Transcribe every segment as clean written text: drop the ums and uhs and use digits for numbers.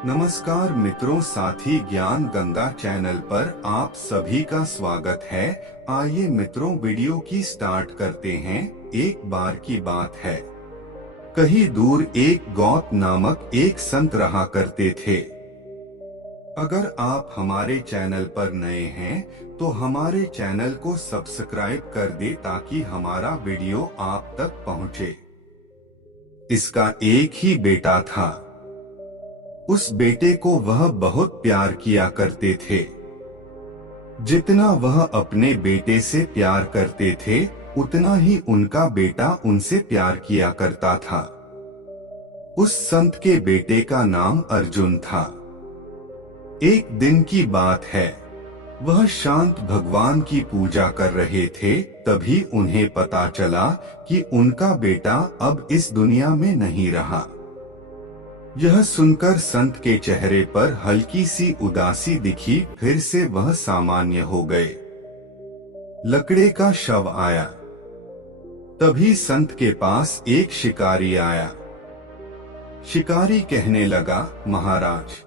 नमस्कार मित्रों, साथी ज्ञान गंगा चैनल पर आप सभी का स्वागत है। आइए मित्रों, वीडियो की स्टार्ट करते हैं। एक बार की बात है, कहीं दूर एक गौत नामक एक संत रहा करते थे। अगर आप हमारे चैनल पर नए हैं तो हमारे चैनल को सब्सक्राइब कर दे ताकि हमारा वीडियो आप तक पहुंचे। इसका एक ही बेटा था। उस बेटे को वह बहुत प्यार किया करते थे। जितना वह अपने बेटे से प्यार करते थे, उतना ही उनका बेटा उनसे प्यार किया करता था। उस संत के बेटे का नाम अर्जुन था। एक दिन की बात है, वह शांत भगवान की पूजा कर रहे थे। तभी उन्हें पता चला कि उनका बेटा अब इस दुनिया में नहीं रहा। यह सुनकर संत के चेहरे पर हल्की सी उदासी दिखी। फिर से वह सामान्य हो गए। लकड़े का शव आया। तभी संत के पास एक शिकारी आया। शिकारी कहने लगा, महाराज,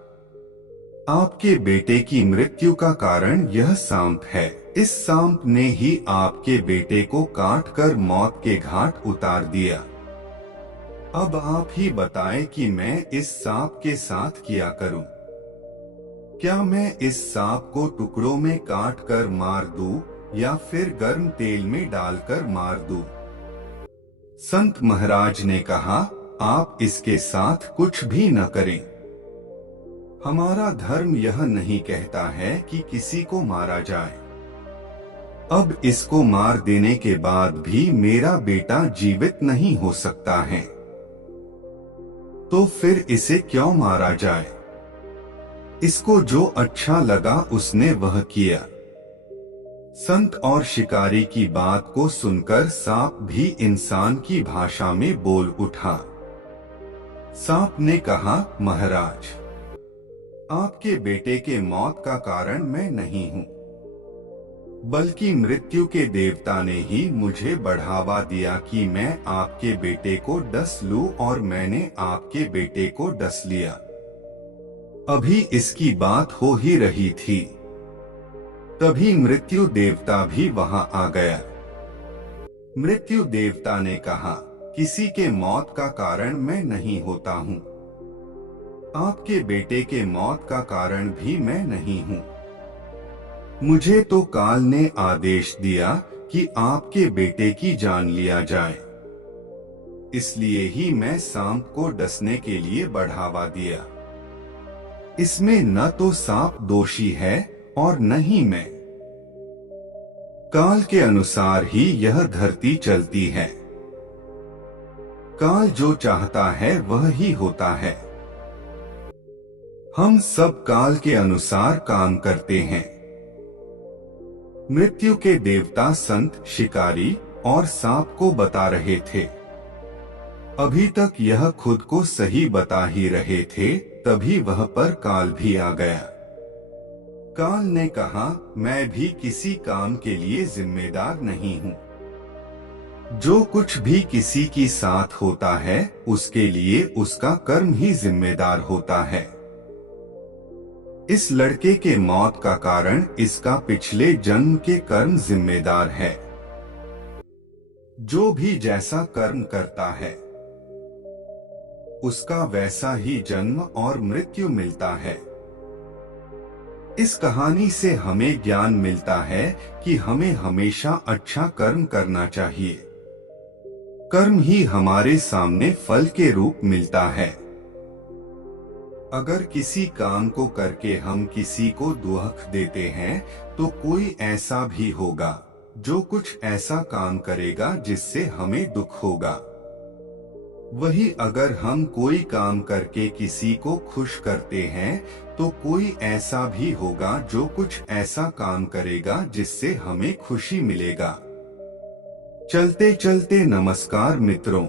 आपके बेटे की मृत्यु का कारण यह सांप है। इस सांप ने ही आपके बेटे को काट कर मौत के घाट उतार दिया। अब आप ही बताएं कि मैं इस सांप के साथ क्या करूं? क्या मैं इस सांप को टुकड़ों में काट कर मार दूं या फिर गर्म तेल में डालकर मार दूं? संत महाराज ने कहा, आप इसके साथ कुछ भी न करें। हमारा धर्म यह नहीं कहता है कि किसी को मारा जाए। अब इसको मार देने के बाद भी मेरा बेटा जीवित नहीं हो सकता है, तो फिर इसे क्यों मारा जाए? इसको जो अच्छा लगा उसने वह किया। संत और शिकारी की बात को सुनकर सांप भी इंसान की भाषा में बोल उठा। सांप ने कहा, महाराज, आपके बेटे के मौत का कारण मैं नहीं हूँ, बल्कि मृत्यु के देवता ने ही मुझे बढ़ावा दिया कि मैं आपके बेटे को डस लूं, और मैंने आपके बेटे को डस लिया। अभी इसकी बात हो ही रही थी, तभी मृत्यु देवता भी वहां आ गया। मृत्यु देवता ने कहा, किसी के मौत का कारण मैं नहीं होता हूँ। आपके बेटे के मौत का कारण भी मैं नहीं हूँ। मुझे तो काल ने आदेश दिया कि आपके बेटे की जान लिया जाए, इसलिए ही मैं सांप को डसने के लिए बढ़ावा दिया। इसमें न तो सांप दोषी है और न ही मैं। काल के अनुसार ही यह धरती चलती है। काल जो चाहता है वह ही होता है। हम सब काल के अनुसार काम करते हैं। मृत्यु के देवता संत, शिकारी और सांप को बता रहे थे। अभी तक यह खुद को सही बता ही रहे थे, तभी वह पर काल भी आ गया। काल ने कहा, मैं भी किसी काम के लिए जिम्मेदार नहीं हूँ। जो कुछ भी किसी की साथ होता है, उसके लिए उसका कर्म ही जिम्मेदार होता है। इस लड़के के मौत का कारण इसका पिछले जन्म के कर्म जिम्मेदार है। जो भी जैसा कर्म करता है, उसका वैसा ही जन्म और मृत्यु मिलता है। इस कहानी से हमें ज्ञान मिलता है कि हमें हमेशा अच्छा कर्म करना चाहिए। कर्म ही हमारे सामने फल के रूप मिलता है। अगर किसी काम को करके हम किसी को दुख देते हैं, तो कोई ऐसा भी होगा जो कुछ ऐसा काम करेगा जिससे हमें दुख होगा। वही अगर हम कोई काम करके किसी को खुश करते हैं, तो कोई ऐसा भी होगा जो कुछ ऐसा काम करेगा जिससे हमें खुशी मिलेगा। चलते चलते नमस्कार मित्रों।